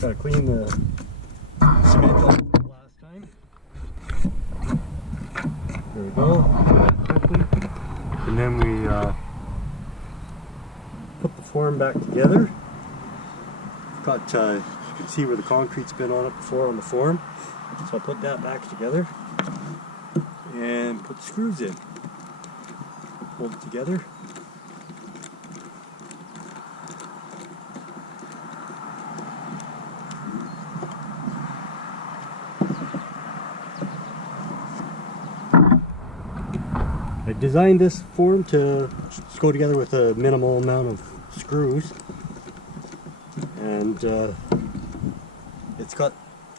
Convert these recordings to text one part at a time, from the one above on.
Gotta clean the cement off last time. There we go. And then we put the form back together. Got you can see where the concrete's been on it before on the form. So I put that back together and put the screws in. Hold it together. I designed this form to just go together with a minimal amount of screws, and it's got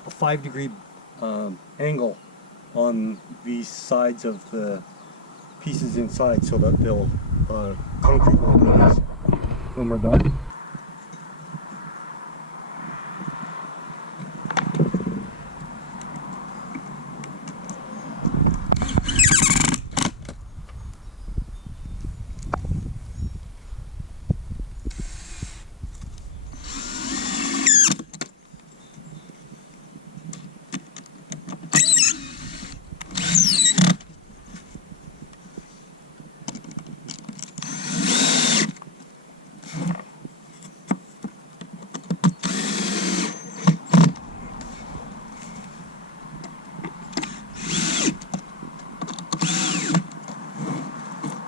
a 5-degree angle on these sides of the pieces inside so that they'll concrete will rise when we're done.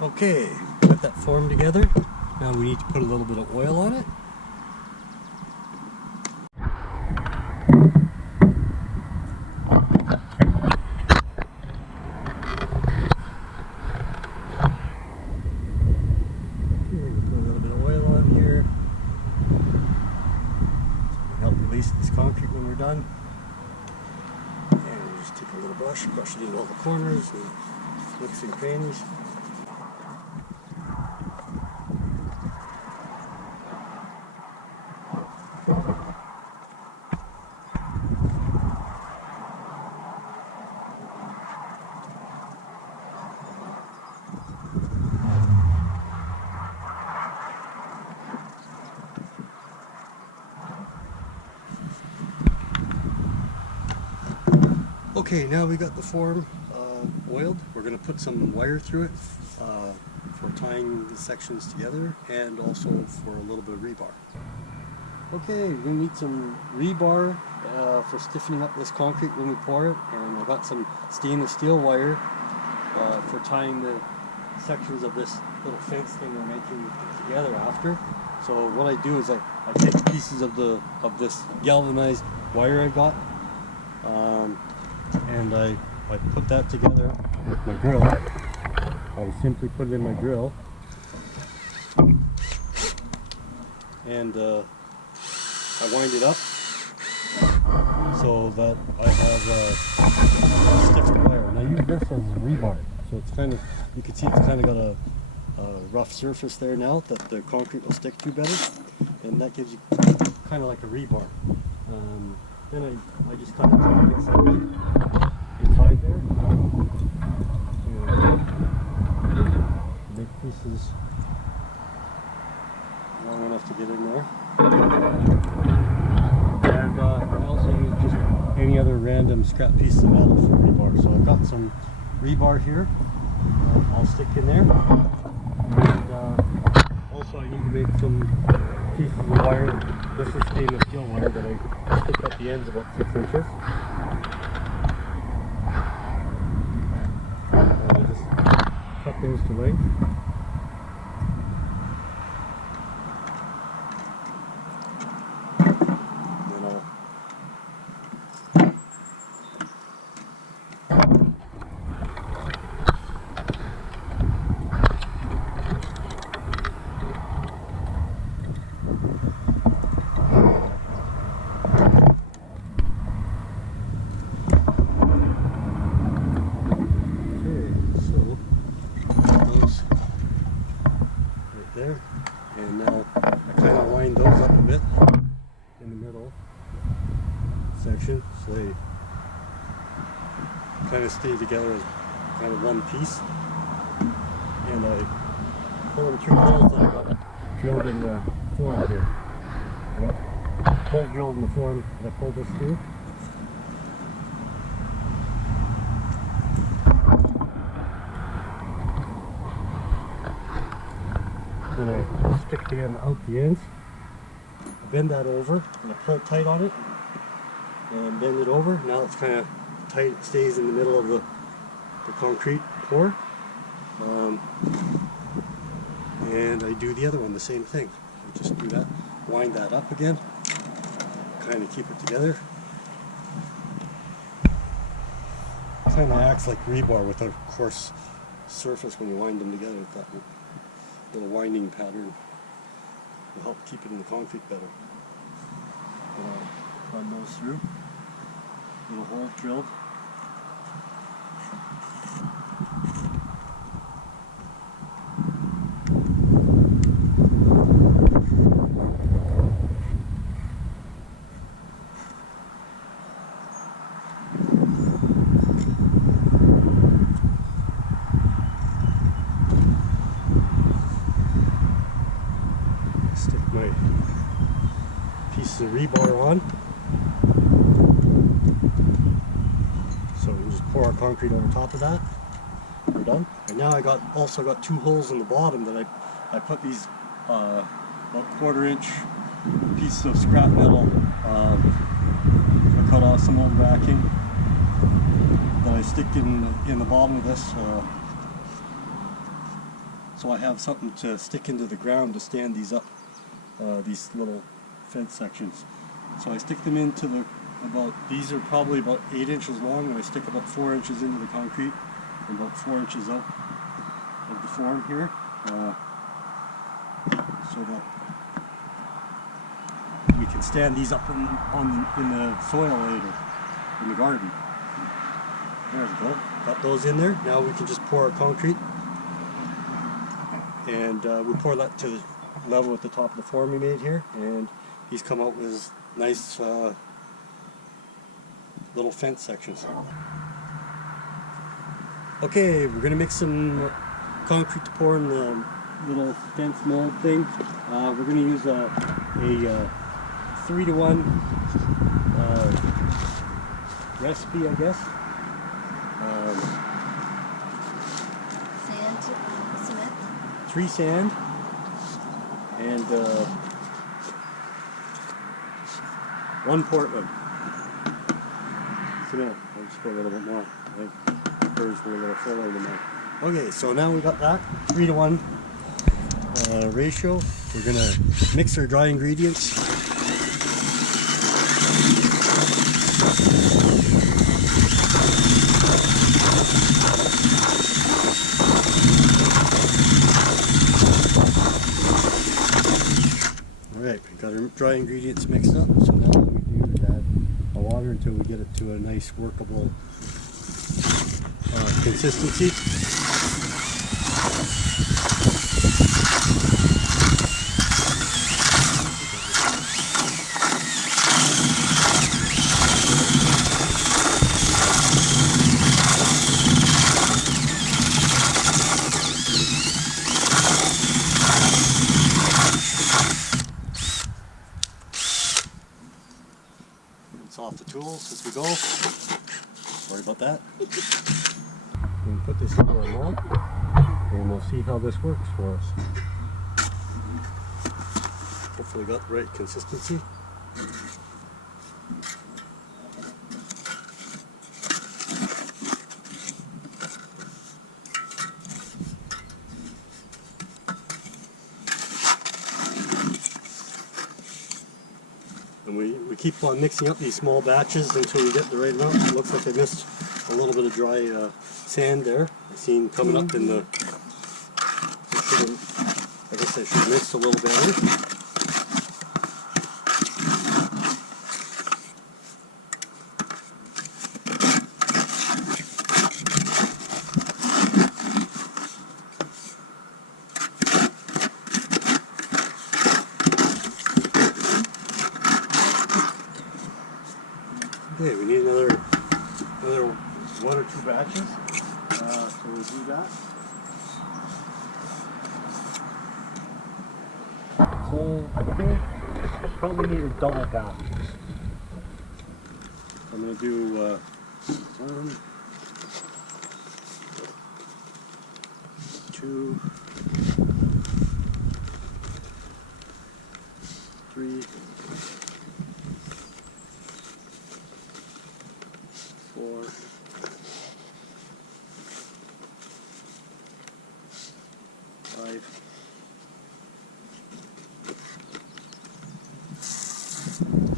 Okay, got that form together. Now we need to put a little bit of oil on it. Put a little bit of oil on here. Help release this concrete when we're done. And we'll just take a little brush it into all the corners and nooks and crannies. Okay, now we got the form oiled. We're going to put some wire through it for tying the sections together, and also for a little bit of rebar. Okay, we're going to need some rebar for stiffening up this concrete when we pour it, and I've got some stainless steel wire for tying the sections of this little fence thing we're making together after. So what I do is I take pieces of this galvanized wire I got, and I put that together with my drill. I simply put it in my drill, and I wind it up so that I have stiff wire. And I use this as rebar, so it's kind of, you can see it's kind of got a rough surface there now that the concrete will stick to better, and that gives you kind of like a rebar. Then I just kind of try to get something inside there, and make pieces long enough to get in there. And I also use just any other random scrap piece of metal for rebar. So I've got some rebar here, I'll stick in there. And also I need to make some pieces of wire. This is stainless steel wire that I stick at the ends about 6 inches. And I just cut those to length. There, and now I kind of line those up a bit in the middle section so they kind of stay together as kind of one piece, and I pull them through holes that I got drilled in the form here. Yep. hole drilled in the form that I pulled this through. Then I stick the end out the ends, bend that over, and I pull tight on it, and bend it over. Now it's kind of tight, it stays in the middle of the concrete pour. And I do the other one the same thing. I just do that, wind that up again, kind of keep it together. Kind of acts like rebar with a coarse surface when you wind them together. That little winding pattern will help keep it in the concrete better. Run those through, little hole drilled. Stick my piece of rebar on. So we can just pour our concrete over top of that. We're done. And now I also got 2 holes in the bottom that I put these about 1/4 inch pieces of scrap metal. I cut off some old racking that I stick in the bottom of this. So I have something to stick into the ground to stand these up, these little fence sections. So I stick them into these are probably about 8 inches long, and I stick about 4 inches into the concrete and about 4 inches out of the form here, so that we can stand these up in the soil later in the garden. There we go. Got those in there. Now we can just pour our concrete. And we pour that to the level at the top of the form we made here, and he's come out with nice little fence sections. Okay, we're going to mix some concrete to pour in the little fence mold thing. We're going to use a 3-to-1 recipe, I guess. Sand, cement. 3 sand and 1 Portland cement. I'll just put a little bit more. I think hers were a little fuller than mine. Okay, so now we got that 3-to-1 ratio. We're gonna mix our dry ingredients. Alright, we've got our dry ingredients mixed up, so now what we do is add the water until we get it to a nice workable consistency. Off the tools as we go. Sorry about that. We'll put this into our mold and we'll see how this works for us. Hopefully got the right consistency. And we keep on mixing up these small batches until we get the right amount. It looks like I missed a little bit of dry sand there. I seen coming up in the... I guess I should mix a little better. Okay, we need another 1 or 2 batches, so we'll do that. So, okay. probably need a double gap. I'm going to do 1, 2, 3, 4, 5,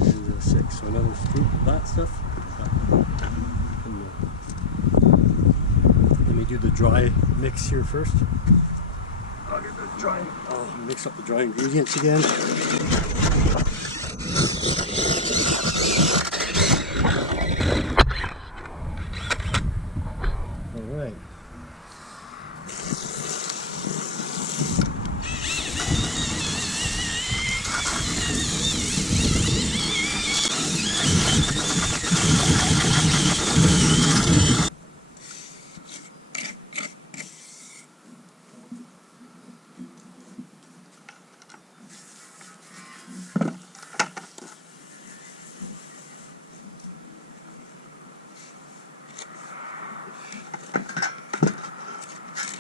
and 6. So another scoop of that stuff. Let me do the dry mix here first. I'll get the dry. I'll mix up the dry ingredients again. All right.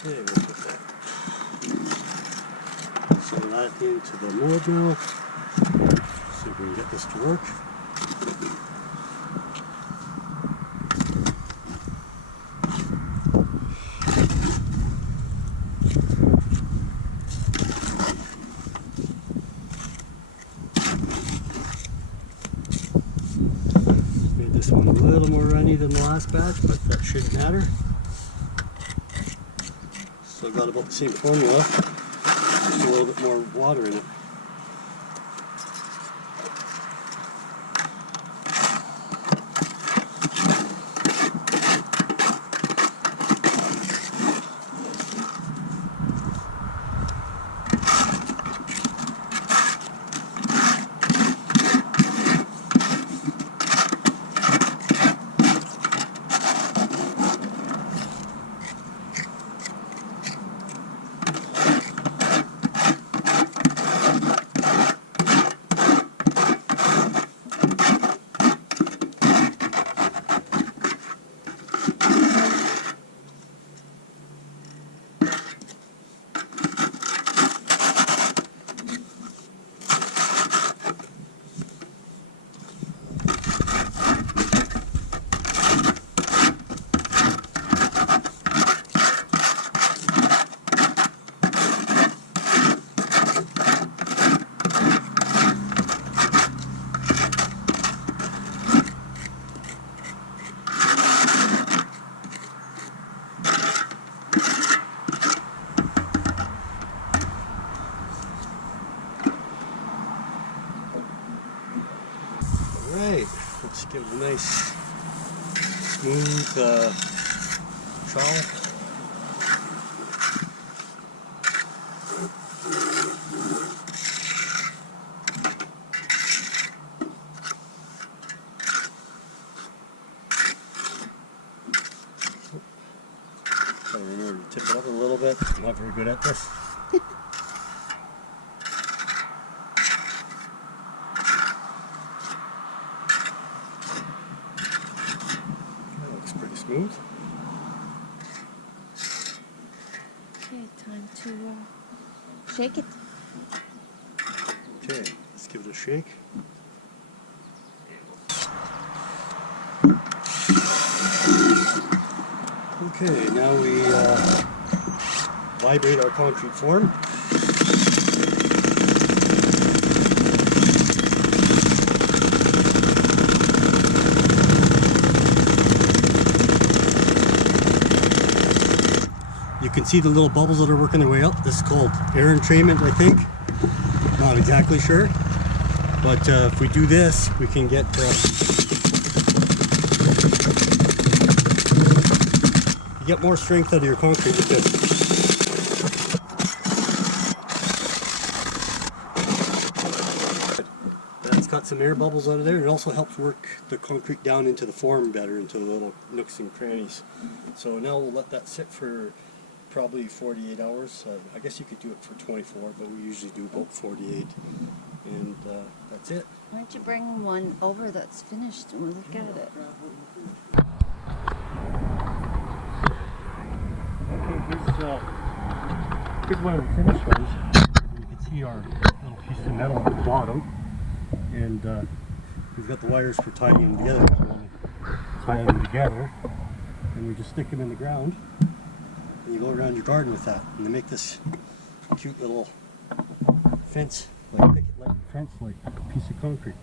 Okay, we'll put that. So that into the mold now. See if we can get this to work. Made this one a little more runny than the last batch, but that shouldn't matter. So I've got about the same formula, just a little bit more water in it. Alright, let's give it a nice smooth trowel. Gotta remember to tip it up a little bit. I'm not very good at this. Smooth. Okay, time to shake it. Okay, let's give it a shake. Okay, now we vibrate our concrete form. You can see the little bubbles that are working their way up. This is called air entrainment, I think. Not exactly sure. But if we do this, we can get you get more strength out of your concrete with this. That's got some air bubbles out of there. It also helps work the concrete down into the form better, into the little nooks and crannies. So now we'll let that sit for probably 48 hours. I guess you could do it for 24, but we usually do about 48. And that's it. Why don't you bring one over that's finished and we'll look at it? Okay, here's one of the finished ones. You can see our little piece of metal at the bottom. And we've got the wires for tying them together. So we'll tie them together. And we just stick them in the ground. And you go around your garden with that. And they make this cute little fence, like picket, like fence, like a piece of concrete.